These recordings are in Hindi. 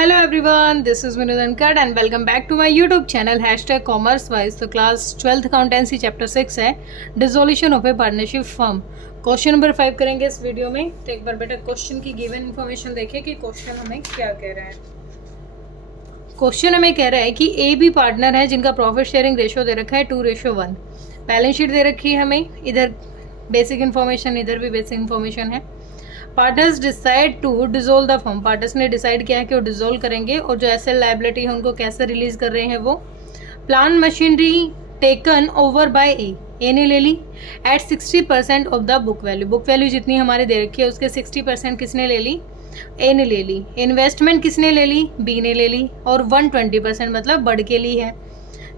Hello everyone, this is Vinod Ankad and welcome back to my YouTube channel #CommerceWise। तो क्लास 12th अकाउंटेंसी चैप्टर 6 है dissolution of A partnership firm. Question number 5 करेंगे इस वीडियो में। तो एक बार बेटा क्वेश्चन की गिवन इन्फॉर्मेशन देखें कि क्वेश्चन हमें क्या कह रहा है। क्वेश्चन हमें कह रहा है कि ए बी पार्टनर है जिनका प्रॉफिट शेयरिंग रेशो दे रखा है 2:1। बैलेंस शीट दे रखी है हमें, इधर बेसिक इन्फॉर्मेशन, इधर भी बेसिक इन्फॉर्मेशन है। Partners decide to dissolve the firm, partners ने डिसाइड किया है कि वो डिजोल्व करेंगे और जो एसेट लायबिलिटी है उनको कैसे रिलीज कर रहे हैं वो। Plant machinery taken over by A ने ले ली at 60% of the book value. Book value जितनी हमारे दे रखी है उसके 60% किसने ले ली? ए ने ले ली। इन्वेस्टमेंट किसने ले ली? बी ने ले ली। और 120% मतलब बढ़ के ली है।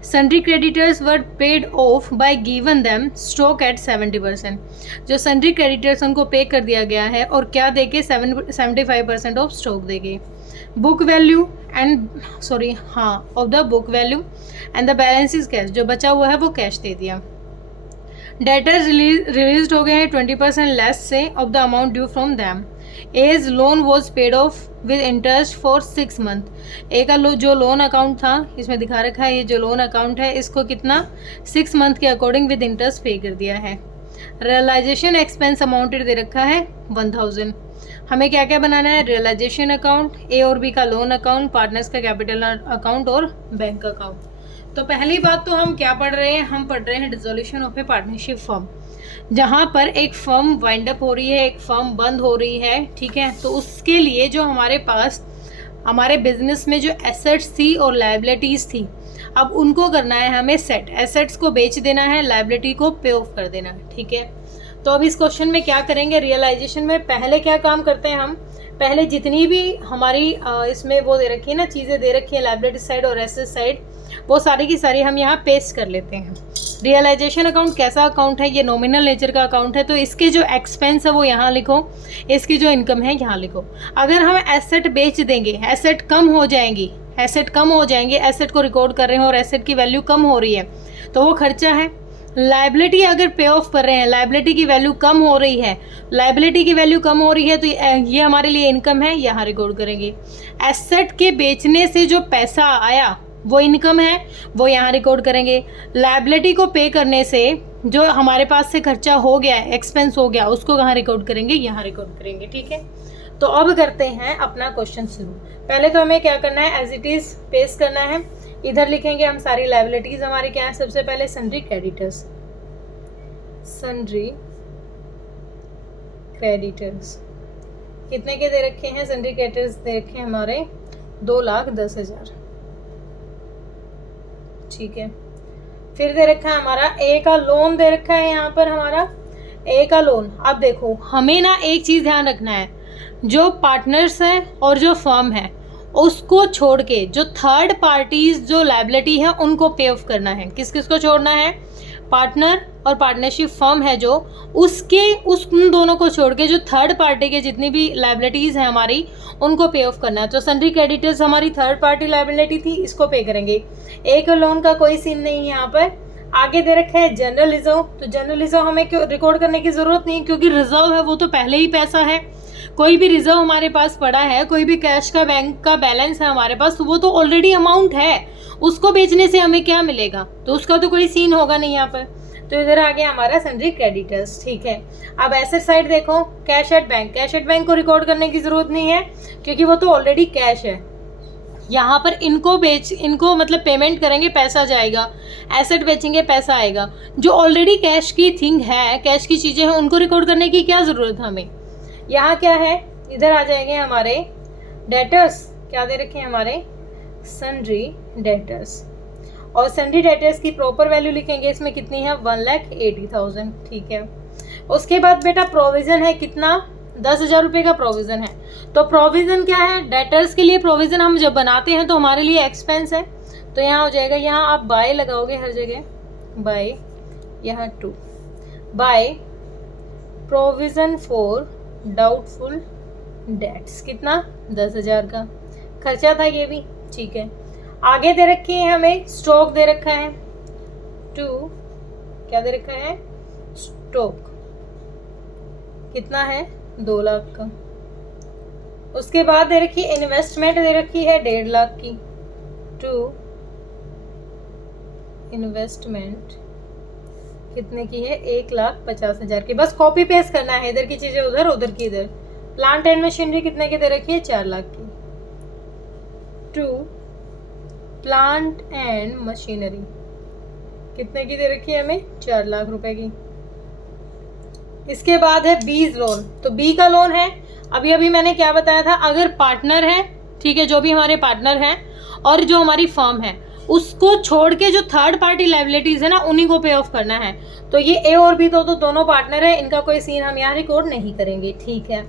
Sundry creditors were paid of bye given them stock at 70%। जो सन्ड्री क्रेडिटर्स उनको पे कर दिया गया है और क्या देके 75% ऑफ स्टॉक देके। Book value of the book value and the balance is cash, जो बचा हुआ है वो कैश दे दिया। डेटर्स रिलीज हो गए हैं 20% लेस से of the amount due from them. As loan was paid off with interest for 6 month. A का जो लोन अकाउंट था इसमें दिखा रखा है, ये जो लोन अकाउंट है इसको कितना 6 मंथ के अकॉर्डिंग विद इंटरेस्ट पे कर दिया है। रियलाइजेशन एक्सपेंस अमाउंटेड दे रखा है 1000। हमें क्या क्या बनाना है? रियलाइजेशन अकाउंट, ए और बी का लोन अकाउंट, पार्टनर्स का कैपिटल अकाउंट और बैंक अकाउंट। तो पहली बात तो हम क्या पढ़ रहे हैं? हम पढ़ रहे हैं dissolution of A partnership firm, जहाँ पर एक फर्म वाइंड अप हो रही है, एक फर्म बंद हो रही है, ठीक है। तो उसके लिए जो हमारे पास हमारे बिजनेस में जो एसेट्स थी और लायबिलिटीज़ थी, अब उनको करना है हमें सेट। एसेट्स को बेच देना है, लायबिलिटी को पे ऑफ कर देना है, ठीक है। तो अब इस क्वेश्चन में क्या करेंगे? रियलाइजेशन में पहले क्या काम करते हैं हम? पहले जितनी भी हमारी इसमें वो दे रखी है ना, चीज़ें दे रखी है लायबिलिटी साइड और एसेट साइड, वो सारी की सारी हम यहाँ पेस्ट कर लेते हैं। रियलाइजेशन अकाउंट कैसा अकाउंट है? ये नॉमिनल नेचर का अकाउंट है, तो इसके जो एक्सपेंस है वो यहाँ लिखो, इसकी जो इनकम है यहाँ लिखो। अगर हम एसेट बेच देंगे, एसेट कम हो जाएंगी, एसेट को रिकॉर्ड कर रहे हैं और एसेट की वैल्यू कम हो रही है तो वो खर्चा है। लायबिलिटी अगर पे ऑफ कर रहे हैं, लायबिलिटी की वैल्यू कम हो रही है, तो ये हमारे लिए इनकम है, यहाँ रिकॉर्ड करेंगे। एसेट के बेचने से जो पैसा आया वो इनकम है, वो यहाँ रिकॉर्ड करेंगे। लायबिलिटी को पे करने से जो हमारे पास से खर्चा हो गया, एक्सपेंस हो गया, उसको कहाँ रिकॉर्ड करेंगे? यहाँ रिकॉर्ड करेंगे, ठीक है। तो अब करते हैं अपना क्वेश्चन शुरू। पहले तो हमें क्या करना है? एज इट इज पेस्ट करना है। इधर लिखेंगे हम सारी लायबिलिटीज हमारी क्या है। सबसे पहले सन्ड्री क्रेडिटर्स कितने के दे रखे हैं? सन्ड्री क्रेडिटर्स दे रखे हैं हमारे 2,10,000, ठीक है। फिर दे रखा है हमारा ए का लोन दे रखा है यहाँ पर हमारा ए का लोन। अब देखो हमें ना एक चीज़ ध्यान रखना है, जो पार्टनर्स है और जो फर्म है उसको छोड़ के जो थर्ड पार्टीज जो लायबिलिटी है उनको पे ऑफ करना है। किस किस को छोड़ना है? पार्टनर और पार्टनरशिप फर्म है जो, उन दोनों को छोड़ के जो थर्ड पार्टी के जितनी भी लायबिलिटीज़ हैं हमारी उनको पे ऑफ करना है। तो सन्ड्री क्रेडिटर्स हमारी थर्ड पार्टी लायबिलिटी थी, इसको पे करेंगे। एक लोन का कोई सीन नहीं है यहाँ पर। आगे दे रखा है जनरल रिजर्व, तो जनरल रिजर्व हमें क्यों रिकॉर्ड करने की ज़रूरत नहीं, क्योंकि रिजर्व है वो तो पहले ही पैसा है। कोई भी रिजर्व हमारे पास पड़ा है, कोई भी कैश का बैंक का बैलेंस है हमारे पास, तो वो तो ऑलरेडी अमाउंट है, उसको बेचने से हमें क्या मिलेगा? तो उसका तो कोई सीन होगा नहीं यहाँ पर। तो इधर आ गया हमारा सन्ड्री क्रेडिटर्स, ठीक है। अब एसेट साइड देखो, कैश एट बैंक को रिकॉर्ड करने की जरूरत नहीं है क्योंकि वो तो ऑलरेडी कैश है। यहाँ पर इनको मतलब पेमेंट करेंगे, पैसा जाएगा, एसेट बेचेंगे, पैसा आएगा। जो ऑलरेडी कैश की थिंग है, कैश की चीज़ें हैं, उनको रिकॉर्ड करने की क्या ज़रूरत है हमें? यहाँ क्या है? इधर आ जाएंगे हमारे डेटर्स, क्या दे रखे हैं हमारे? Sundry debtors. और सन्ड्री डेटर्स की प्रॉपर वैल्यू लिखेंगे, इसमें कितनी है? 1,80,000, ठीक है। उसके बाद बेटा प्रोविज़न है कितना? 10,000 रुपये का प्रोविज़न है। तो प्रोविज़न क्या है? डेटर्स के लिए प्रोविज़न हम जब बनाते हैं तो हमारे लिए एक्सपेंस है, तो यहाँ हो जाएगा, यहाँ आप बाय लगाओगे हर जगह, बाय, यहाँ to by provision for doubtful debts, कितना? 10,000 का खर्चा था ये भी, ठीक है। आगे दे रखी है हमें स्टॉक दे रखा है क्या दे रखा है? स्टॉक कितना है? 2 लाख का। उसके बाद दे रखी है इन्वेस्टमेंट, दे रखी है 1.5 लाख की। टू इन्वेस्टमेंट कितने की है? 1,50,000 की। बस कॉपी पेस्ट करना है, इधर की चीजें उधर, उधर की इधर। प्लांट एंड मशीनरी कितने की दे रखी है? 4 लाख की। टू प्लांट एंड मशीनरी कितने की दे रखी है हमें? 4 लाख रुपए की। इसके बाद है बीज लोन। तो बी का लोन है, अभी अभी मैंने क्या बताया था, अगर पार्टनर है, ठीक है, जो भी हमारे पार्टनर हैं और जो हमारी फर्म है, उसको छोड़ के जो थर्ड पार्टी लायबिलिटीज है ना, उन्हीं को पे ऑफ करना है। तो ये ए और बी तो दोनों पार्टनर है, इनका कोई सीन हम यहाँ रिकॉर्ड नहीं करेंगे, ठीक है।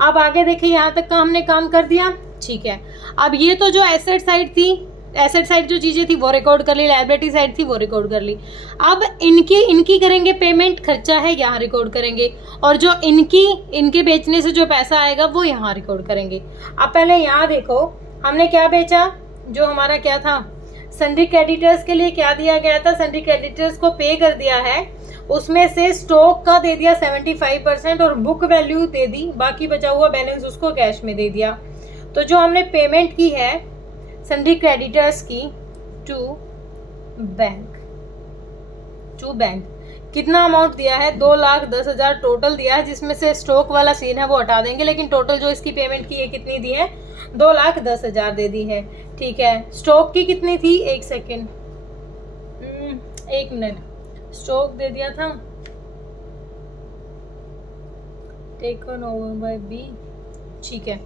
अब आगे देखिए, यहाँ तक का हमने काम कर दिया, ठीक है। अब ये तो जो एसेट साइड थी, एसेट साइड जो चीज़ें थी वो रिकॉर्ड कर ली, लायबिलिटी साइड थी वो रिकॉर्ड कर ली। अब इनकी करेंगे पेमेंट, खर्चा है यहाँ रिकॉर्ड करेंगे, और जो इनके बेचने से जो पैसा आएगा वो यहाँ रिकॉर्ड करेंगे। अब पहले यहाँ देखो, हमने क्या बेचा, जो हमारा क्या था, सन्ड्री क्रेडिटर्स के लिए क्या दिया गया था, सन्ड्री क्रेडिटर्स को पे कर दिया है, उसमें से स्टॉक का दे दिया 75% और बुक वैल्यू दे दी, बाकी बचा हुआ बैलेंस उसको कैश में दे दिया। तो जो हमने पेमेंट की है सन्ड्री क्रेडिटर्स की टू बैंक कितना अमाउंट दिया है? 2,10,000 टोटल दिया है, जिसमें से स्टॉक वाला सीन है वो हटा देंगे, लेकिन टोटल जो इसकी पेमेंट की है कितनी दी है? 2,10,000 दे दी है, ठीक है। स्टॉक की कितनी थी? 1 सेकेंड, 1 मिनट, स्टॉक दे दिया था टेकन ओवर बाय बी, ठीक है।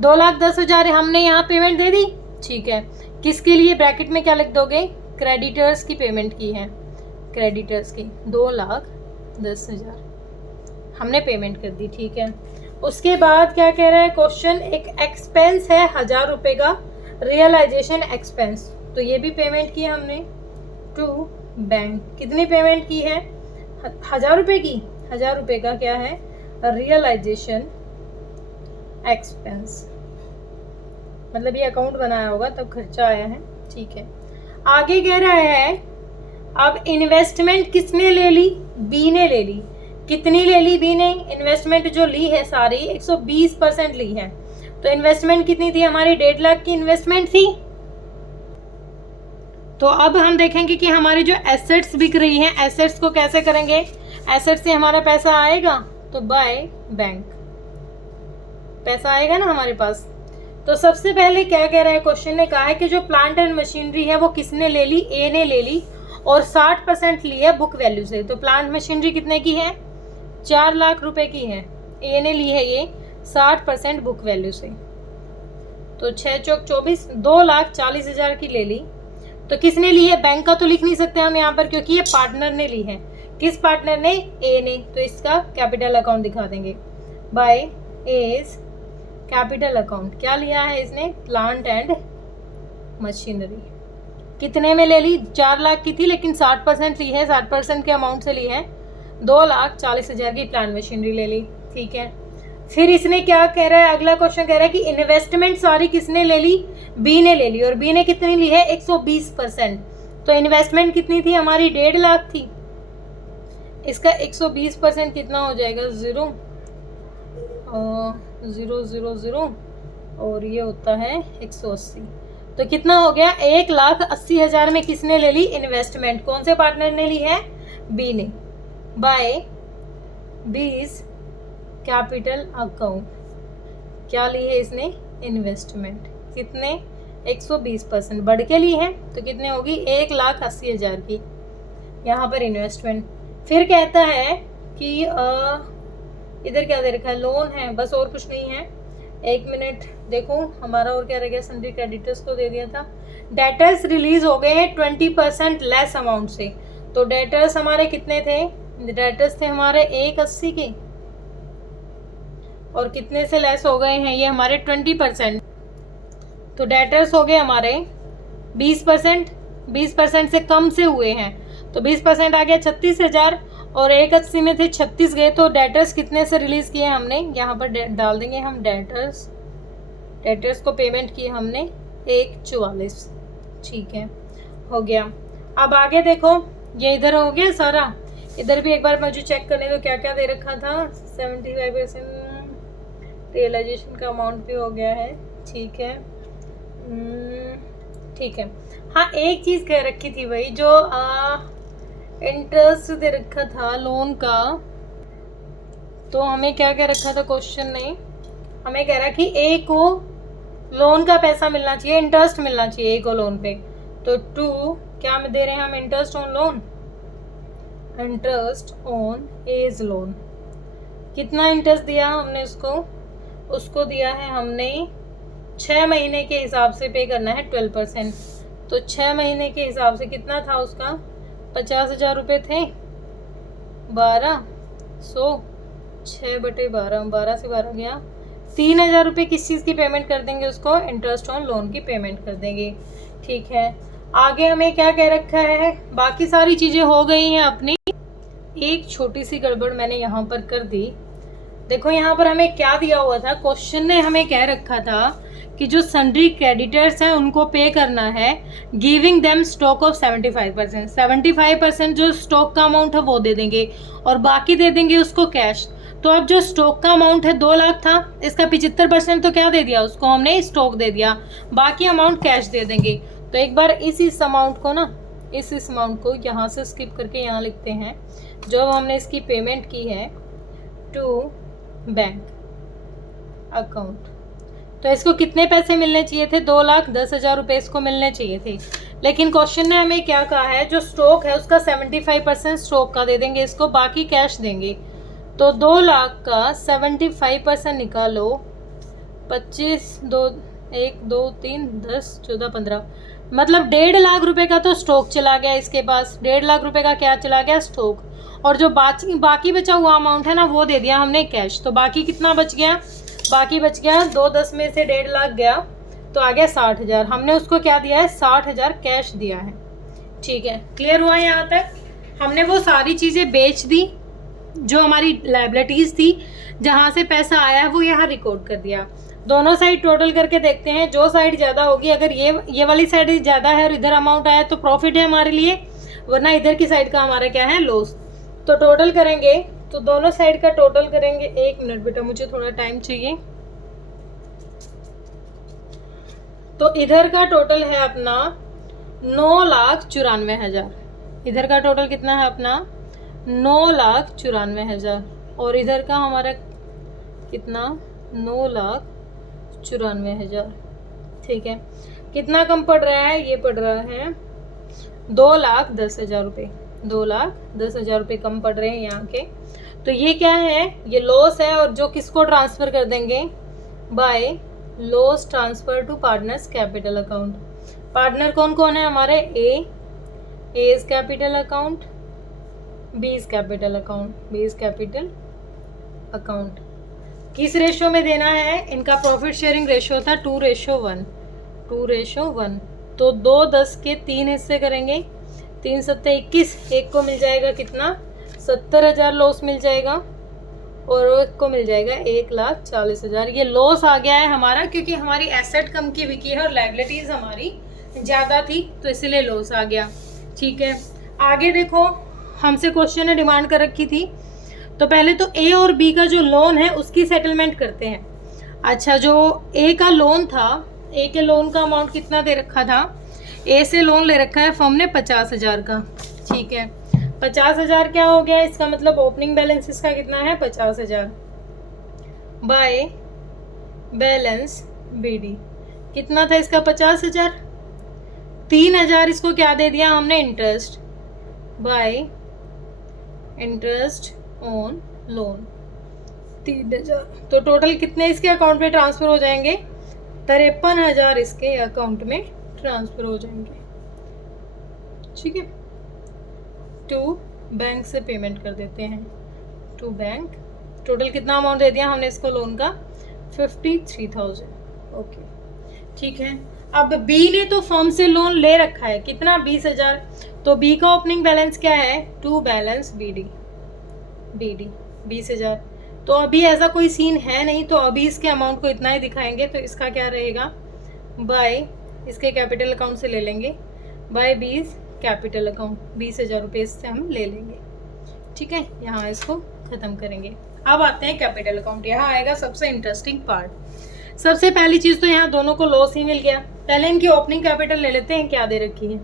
2,10,000 हमने यहाँ पेमेंट दे दी, ठीक है। किसके लिए? ब्रैकेट में क्या लिख दोगे? क्रेडिटर्स की पेमेंट की है, क्रेडिटर्स की 2,10,000 हमने पेमेंट कर दी, ठीक है। उसके बाद क्या कह रहा है क्वेश्चन, एक एक्सपेंस है 1,000 रुपये का, रियलाइजेशन एक्सपेंस, तो ये भी पेमेंट की हमने टू बैंक। कितनी पेमेंट की है? 1,000 रुपये की। 1,000 रुपये का क्या है? रियलाइजेशन एक्सपेंस, मतलब ये अकाउंट बनाया होगा तब खर्चा आया है, ठीक है। आगे कह रहा है अब इन्वेस्टमेंट किसने ले ली? बी ने ले ली। कितनी ले ली बी ने? इन्वेस्टमेंट जो ली है सारी 120% ली है। तो इन्वेस्टमेंट कितनी थी हमारी? 1.5 लाख की इन्वेस्टमेंट थी। तो अब हम देखेंगे कि हमारी जो एसेट्स बिक रही हैं, एसेट्स को कैसे करेंगे। एसेट्स से हमारा पैसा आएगा तो बाय बैंक पैसा आएगा ना हमारे पास। तो सबसे पहले क्या कह रहा है क्वेश्चन ने, कहा है कि जो प्लांट एंड मशीनरी है वो किसने ले ली? ए ने ले ली, और 60% ली है बुक वैल्यू से। तो प्लांट मशीनरी कितने की है? 4 लाख रुपए की है, ए ने ली है ये 60% बुक वैल्यू से। तो 6 चौक 24, 2,40,000 की ले ली। तो किसने ली है? बैंक का तो लिख नहीं सकते हम यहाँ पर, क्योंकि ये पार्टनर ने ली है। किस पार्टनर ने? ए ने। तो इसका कैपिटल अकाउंट दिखा देंगे, बाय एज कैपिटल अकाउंट। क्या लिया है इसने? Plant and machinery. कितने में ले ली? 4 लाख की थी, लेकिन 60% ली है, 60% के अमाउंट से ली है, 2,40,000 की प्लांट मशीनरी ले ली, ठीक है। फिर इसने क्या कह रहा है, अगला क्वेश्चन कह रहा है कि इन्वेस्टमेंट सारी किसने ले ली? बी ने ले ली, और बी ने कितनी ली है? 120%। तो इन्वेस्टमेंट कितनी थी हमारी? 1.5 लाख थी। इसका 120% कितना हो जाएगा? 0 0 0 0, और ये होता है 180। तो कितना हो गया? 1,80,000 में किसने ले ली? इन्वेस्टमेंट। कौन से पार्टनर ने ली है? बी ने, बाय बीज कैपिटल अकाउंट। क्या ली है इसने? इन्वेस्टमेंट। कितने? 120% बढ़ के ली है, तो कितने होगी? 1,80,000 की यहाँ पर इन्वेस्टमेंट। फिर कहता है कि इधर क्या दे रखा है? लोन है, बस और कुछ नहीं है। 1 मिनट देखो हमारा और क्या रह गया, सन्ड्री क्रेडिटर्स को दे दिया था। डेटर्स रिलीज हो गए हैं 20% लेस अमाउंट से। तो डेटर्स हमारे कितने थे? डेटर्स थे हमारे 180 के, और कितने से लेस हो गए हैं ये हमारे 20%। तो डेटर्स हो गए हमारे 20%, 20% से कम से हुए हैं। तो 20% आ गया 36,000, और 180 में थे 36 गए। तो डेटर्स कितने से रिलीज किए हमने? यहाँ पर डाल देंगे हम डेटर्स को पेमेंट की हमने 1,44, ठीक है, हो गया। अब आगे देखो, ये इधर हो गया सारा, इधर भी एक बार मुझे चेक करने दो क्या क्या दे रखा था। 75% रियलाइजेशन का अमाउंट भी हो गया है, ठीक है। ठीक है। हाँ, एक चीज़ कह रखी थी भाई, जो इंटरेस्ट दे रखा था लोन का, तो हमें क्या कह रखा था क्वेश्चन ने, हमें कह रहा कि ए को लोन का पैसा मिलना चाहिए, इंटरेस्ट मिलना चाहिए ए को लोन पे। तो 2 क्या में दे रहे हैं हम, interest on loan, interest on A's loan. कितना इंटरेस्ट दिया हमने उसको दिया है हमने 6 महीने के हिसाब से पे करना है 12%। तो 6 महीने के हिसाब से कितना था उसका, 50,000 रुपये थे, 1200, 6/12, 12 से 12 गया, 3,000 रुपये किस चीज़ की पेमेंट कर देंगे उसको, इंटरेस्ट ऑन लोन की पेमेंट कर देंगे, ठीक है। आगे हमें क्या कह रखा है, बाकी सारी चीज़ें हो गई हैं अपनी। एक छोटी सी गड़बड़ मैंने यहाँ पर कर दी। देखो यहाँ पर हमें क्या दिया हुआ था, क्वेश्चन ने हमें कह रखा था कि जो सन्ड्री क्रेडिटर्स हैं उनको पे करना है, गिविंग देम स्टॉक ऑफ 75%। 75% जो स्टॉक का अमाउंट है वो दे देंगे और बाकी दे देंगे उसको कैश। तो अब जो स्टॉक का अमाउंट है 2 लाख था, इसका 75% तो क्या दे दिया उसको हमने, स्टॉक दे दिया, बाकी अमाउंट कैश दे देंगे। तो एक बार इस अमाउंट को ना, इस अमाउंट को यहाँ से स्किप करके यहाँ लिखते हैं, जो हमने इसकी पेमेंट की है टू बैंक अकाउंट। तो इसको कितने पैसे मिलने चाहिए थे, 2,10,000 रुपये इसको मिलने चाहिए थे। लेकिन क्वेश्चन ने हमें क्या कहा है, जो स्टॉक है उसका 75% स्टॉक का दे देंगे इसको, बाकी कैश देंगे। तो 2 लाख का 75% निकालो, 25, 2, 1, 2, 3, 10, 14, 15, मतलब 1.5 लाख रुपए का तो स्टॉक चला गया इसके पास। 1.5 लाख रुपए का क्या चला गया, स्टॉक। और जो बाकी बचा हुआ अमाउंट है ना, वो दे दिया हमने कैश। तो बाकी कितना बच गया, बाकी बच गया 2/10 में से 1.5 लाख गया तो आ गया 60,000। हमने उसको क्या दिया है, 60,000 कैश दिया है, ठीक है। क्लियर हुआ यहाँ तक। हमने वो सारी चीज़ें बेच दी जो हमारी लायबिलिटीज़ थी, जहाँ से पैसा आया वो यहाँ रिकॉर्ड कर दिया। दोनों साइड टोटल करके देखते हैं, जो साइड ज़्यादा होगी, अगर ये वाली साइड ज़्यादा है और इधर अमाउंट आया तो प्रॉफिट है हमारे लिए, वरना इधर की साइड का हमारा क्या है, लॉस। तो टोटल करेंगे तो दोनों साइड का टोटल करेंगे। 1 मिनट बेटा, मुझे थोड़ा टाइम चाहिए। तो इधर का टोटल है अपना 9,94,000। इधर का टोटल कितना है अपना, 9,94,000। और इधर का हमारा कितना, 9,94,000, ठीक है। कितना कम पड़ रहा है, ये पड़ रहा है 2,10,000 रुपये। 2,10,000 रुपये कम पड़ रहे हैं यहाँ के। तो ये क्या है, ये लॉस है, और जो किसको ट्रांसफ़र कर देंगे, by loss transfer to partners capital account. Partner कौन कौन है हमारे, A is capital account, B is capital account, B is capital account. किस रेशो में देना है, इनका प्रॉफिट शेयरिंग रेशो था 2:1, 2:1। तो 2/10 के 3 हिस्से करेंगे, 3 सत्ते 21, एक को मिल जाएगा कितना, 70,000 लॉस मिल जाएगा, और एक को मिल जाएगा 1,40,000। ये लॉस आ गया है हमारा, क्योंकि हमारी एसेट कम की बिकी है और लायबिलिटीज़ हमारी ज़्यादा थी, तो इसीलिए लॉस आ गया, ठीक है। आगे देखो, हमसे क्वेश्चन ने डिमांड कर रखी थी, तो पहले तो ए और बी का जो लोन है उसकी सेटलमेंट करते हैं। अच्छा, जो ए का लोन था, ए के लोन का अमाउंट कितना दे रखा था, ए से लोन ले रखा है फर्म ने 50,000 का, ठीक है। 50,000 क्या हो गया, इसका मतलब ओपनिंग बैलेंस इसका कितना है, 50,000 बाय बैलेंस बीडी। कितना था इसका, 50,000। 3,000 इसको क्या दे दिया हमने, interest, bye interest on loan 3,000। तो टोटल कितने इसके अकाउंट में ट्रांसफ़र हो जाएंगे, 53,000 इसके अकाउंट में ट्रांसफ़र हो जाएंगे, ठीक है। टू बैंक से पेमेंट कर देते हैं, टू बैंक। टोटल कितना अमाउंट दे दिया हमने इसको लोन का, 53,000, ओके, ठीक है। अब बी ने तो फर्म से लोन ले रखा है, कितना, 20,000। तो बी का ओपनिंग बैलेंस क्या है, टू बैलेंस बीडी 20,000। तो अभी ऐसा कोई सीन है नहीं, तो अभी इसके अमाउंट को इतना ही दिखाएंगे। तो इसका क्या रहेगा, बाय इसके कैपिटल अकाउंट से ले लेंगे, बाय बीज कैपिटल अकाउंट, 20,000 रुपये इससे हम ले लेंगे, ठीक है। यहाँ इसको ख़त्म करेंगे। अब आते हैं कैपिटल अकाउंट। यहाँ आएगा सबसे इंटरेस्टिंग पार्ट। सबसे पहली चीज तो यहाँ दोनों को लॉस ही मिल गया। पहले इनकी ओपनिंग कैपिटल ले लेते हैं, क्या दे रखी है।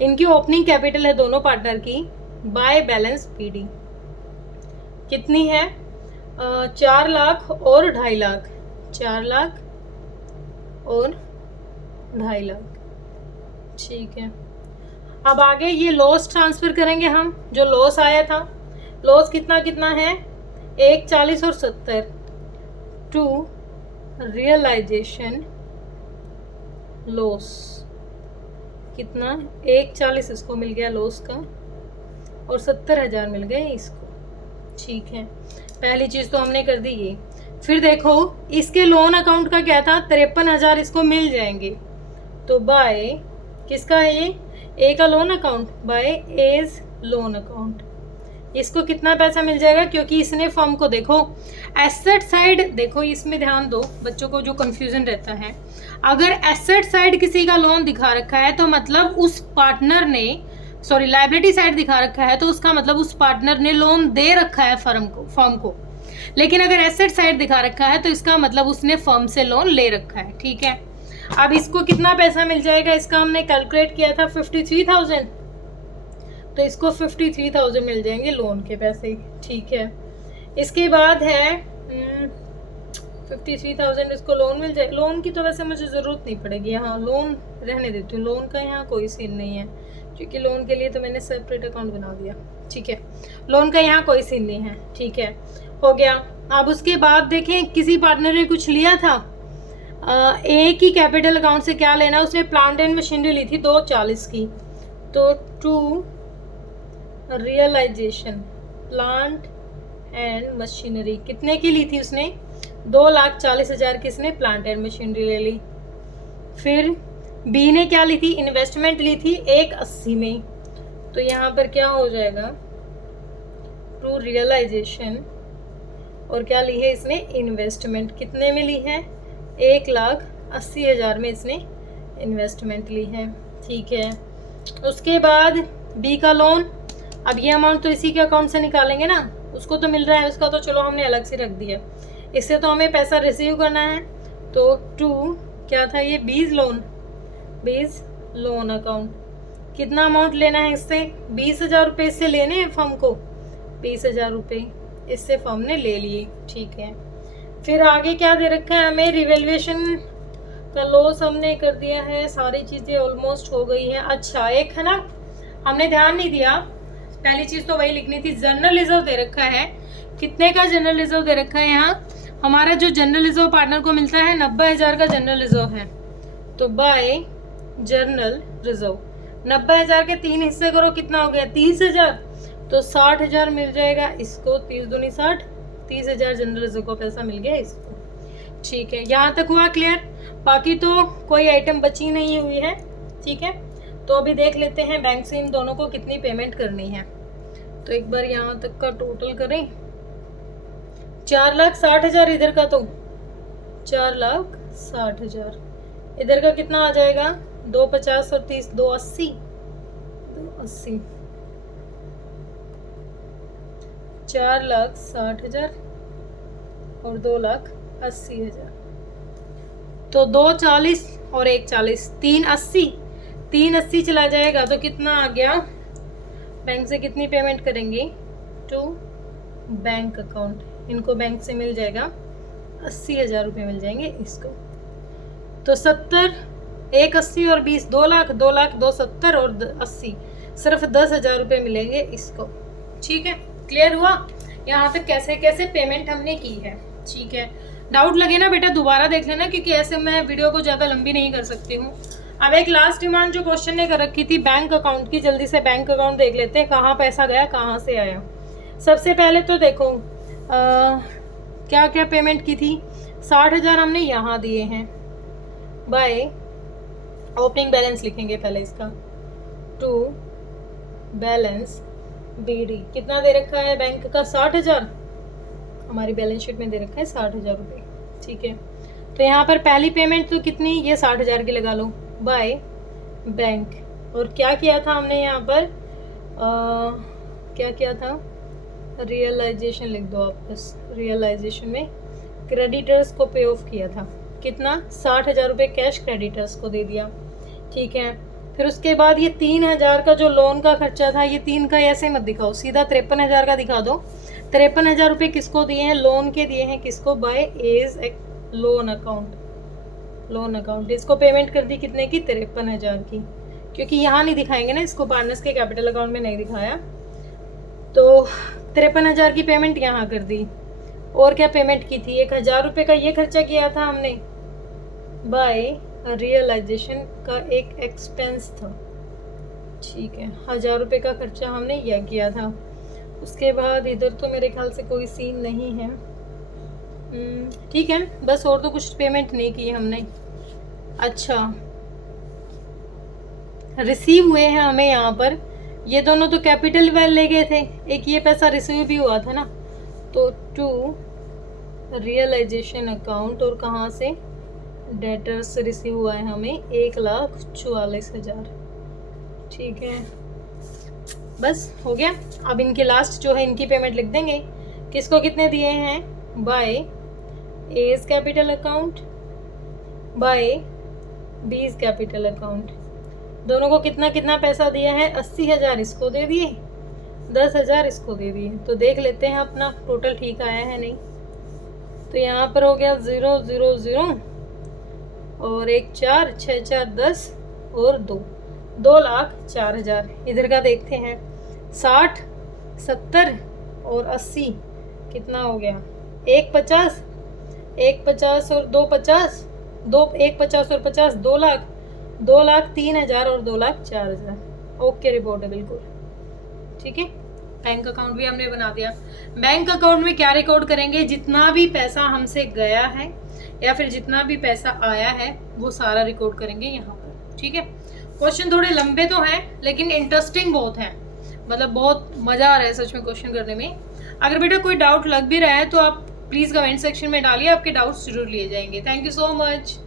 इनकी ओपनिंग कैपिटल है दोनों पार्टनर की बाय बैलेंस पीडी, कितनी है 4 लाख और 2.5 लाख, 4 लाख और 2.5 लाख। ठीक है, अब आगे ये लॉस ट्रांसफर करेंगे हम। जो लॉस आया था, लॉस कितना कितना है 1, 40 और 70 टू रियलाइजेशन लॉस, कितना 1, 40 इसको मिल गया लॉस का और 70,000 मिल गए इसको। ठीक है, पहली चीज तो हमने कर दी ये। फिर देखो इसके लोन अकाउंट का क्या था, 53,000 इसको मिल जाएंगे। तो बाय किसका है ये, ए का loan account, by A's loan account. इसको कितना पैसा मिल जाएगा, क्योंकि इसने फर्म को देखो एसेट साइड, देखो इसमें ध्यान दो, बच्चों को जो कंफ्यूजन रहता है, अगर एसेट साइड किसी का लोन दिखा रखा है तो मतलब उस पार्टनर ने, सॉरी लायबिलिटी साइड दिखा रखा है तो उसका मतलब उस पार्टनर ने लोन दे रखा है फर्म को। लेकिन अगर एसेट साइड दिखा रखा है तो इसका मतलब उसने फर्म से लोन ले रखा है। ठीक है, अब इसको कितना पैसा मिल जाएगा, इसका हमने कैलकुलेट किया था 53,000, तो इसको 53,000 मिल जाएंगे लोन के पैसे। ठीक है, इसके बाद है 53,000 इसको लोन मिल जाए। लोन की तो वैसे मुझे ज़रूरत नहीं पड़ेगी, हाँ लोन रहने देती हूँ, लोन का यहाँ कोई सीन नहीं है क्योंकि लोन के लिए तो मैंने सेपरेट अकाउंट बना दिया। ठीक है, लोन का यहाँ कोई सीन नहीं है। ठीक है, हो गया। अब उसके बाद देखें किसी पार्टनर ने कुछ लिया था, ए की कैपिटल अकाउंट से क्या लेना, उसने प्लांट एंड मशीनरी ली थी 240 की, तो to realisation plant and machinery कितने की ली थी उसने, 2,40,000 की इसने प्लांट एंड मशीनरी ले ली। फिर बी ने क्या ली थी, इन्वेस्टमेंट ली थी 180 में, तो यहाँ पर क्या हो जाएगा टू रियलाइजेशन, और क्या ली है इसने इन्वेस्टमेंट, कितने में ली है 1,80,000 में इसने इन्वेस्टमेंट ली है। ठीक है, उसके बाद बी का लोन, अब ये अमाउंट तो इसी के अकाउंट से निकालेंगे ना, उसको तो मिल रहा है, उसका तो चलो हमने अलग से रख दिया, इससे तो हमें पैसा रिसीव करना है। तो टू क्या था ये, बीज लोन अकाउंट, कितना अमाउंट लेना है इससे, 20,000 रुपये इससे लेने हैं फर्म को, 20,000 रुपये इससे फर्म ने ले लिए। ठीक है, फिर आगे क्या दे रखा है हमें, रिवैल्यूएशन का लॉस हमने कर दिया है, सारी चीज़ें ऑलमोस्ट हो गई हैं। अच्छा एक है ना, हमने ध्यान नहीं दिया, पहली चीज़ तो वही लिखनी थी, जनरल रिजर्व दे रखा है, कितने का जनरल रिजर्व दे रखा है यहाँ, हमारा जो जनरल रिजर्व पार्टनर को मिलता है 90,000 का जनरल रिजर्व है, तो बाय जनरल रिजर्व 90,000 के 3 हिस्से करो, कितना हो गया 30,000, तो 60,000 मिल जाएगा इसको, 30 दूनी 60, 30,000 जनरल रिजर्व को पैसा मिल गया इसको। ठीक है, यहाँ तक हुआ क्लियर, बाकी तो कोई आइटम बची नहीं हुई है। ठीक है, तो अभी देख लेते हैं बैंक से इन दोनों को कितनी पेमेंट करनी है। तो एक बार यहाँ तक का टोटल करें, 4,60,000 इधर का, तो 4,60,000 इधर का कितना आ जाएगा, 250 और 30 280, 4,60,000 और 2,80,000, तो 240 और 140, 380, 380 चला जाएगा तो कितना आ गया, बैंक से कितनी पेमेंट करेंगे टू बैंक अकाउंट, इनको बैंक से मिल जाएगा 80,000 रुपये मिल जाएंगे इसको, तो 70, 180 और 20, 2 लाख, 2 लाख 2, 70 और 80, सिर्फ 10,000 रुपये मिलेंगे इसको। ठीक है, क्लियर हुआ यहाँ तक कैसे कैसे पेमेंट हमने की है। ठीक है, डाउट लगे ना बेटा दोबारा देख लेना, क्योंकि ऐसे मैं वीडियो को ज़्यादा लंबी नहीं कर सकती हूँ। अब एक लास्ट डिमांड जो क्वेश्चन ने कर रखी थी बैंक अकाउंट की, जल्दी से बैंक अकाउंट देख लेते हैं, कहाँ पैसा गया कहाँ से आया। सबसे पहले तो देखो क्या क्या पेमेंट की थी, 60,000 हमने यहाँ दिए हैं, बाय ओपनिंग बैलेंस लिखेंगे पहले इसका, टू बैलेंस बीडी, कितना दे रखा है बैंक का 60,000, हमारी बैलेंस शीट में दे रखा है 60,000 रुपये। ठीक है, तो यहाँ पर पहली पेमेंट तो कितनी, ये 60,000 की लगा लो, बाय बैंक। और क्या किया था हमने यहाँ पर, क्या किया था, रियलाइजेशन लिख दो आप बस। रियलाइजेशन में क्रेडिटर्स को पे ऑफ किया था, कितना 60,000 रुपये कैश क्रेडिटर्स को दे दिया, ठीक है। फिर उसके बाद ये 3,000 का जो लोन का खर्चा था, ये 3 का ऐसे मत दिखाओ, सीधा 53,000 का दिखा दो। 53,000 रुपये किसको दिए हैं? लोन के दिए हैं। किसको? By A's loan account. Loan account इसको पेमेंट कर दी कितने की? 53,000 की, क्योंकि यहाँ नहीं दिखाएंगे ना इसको, पार्टनर्स के कैपिटल अकाउंट में नहीं दिखाया, तो 53,000 की पेमेंट यहाँ कर दी। और क्या पेमेंट की थी? 1,000 रुपये का ये खर्चा किया था हमने, बाय रियलाइजेशन का एक एक्सपेंस था, ठीक है। 1,000 रुपये का खर्चा हमने यह किया था। उसके बाद इधर तो मेरे ख्याल से कोई सीन नहीं है, ठीक है। बस और तो कुछ पेमेंट नहीं की हमने। अच्छा, रिसीव हुए हैं हमें यहाँ पर, ये दोनों तो कैपिटल वेल ले गए थे, एक ये पैसा रिसीव भी हुआ था ना, तो टू रियलाइजेशन अकाउंट, और कहाँ से? डेटर्स रिसीव हुआ है हमें 1,44,000, ठीक है। बस हो गया। अब इनके लास्ट जो है इनकी पेमेंट लिख देंगे। किसको कितने दिए हैं? By A's capital account, by B's capital account. दोनों को कितना कितना पैसा दिया है? 80,000 इसको दे दिए, 10,000 इसको दे दिए। तो देख लेते हैं अपना टोटल ठीक आया है नहीं। तो यहाँ पर हो गया 0 0 0 और 1 4 6 4 10 और 2,04,000। इधर का देखते हैं, 60 70 और 80 कितना हो गया? 1,50 1,50 और 2,50 1 50 और 50 2 लाख, 2,03,000 और 2,04,000। ओके रिपोर्ट है बिल्कुल, ठीक है। बैंक अकाउंट भी हमने बना दिया। बैंक अकाउंट में क्या रिकॉर्ड करेंगे? जितना भी पैसा हमसे गया है या फिर जितना भी पैसा आया है वो सारा रिकॉर्ड करेंगे यहाँ पर, ठीक है। क्वेश्चन थोड़े लंबे तो हैं लेकिन इंटरेस्टिंग बहुत हैं, मतलब बहुत मजा आ रहा है सच में क्वेश्चन करने में। अगर बेटा कोई डाउट लग भी रहा है तो आप प्लीज कमेंट सेक्शन में डालिए, आपके डाउट्स जरूर लिए जाएंगे। Thank you so much.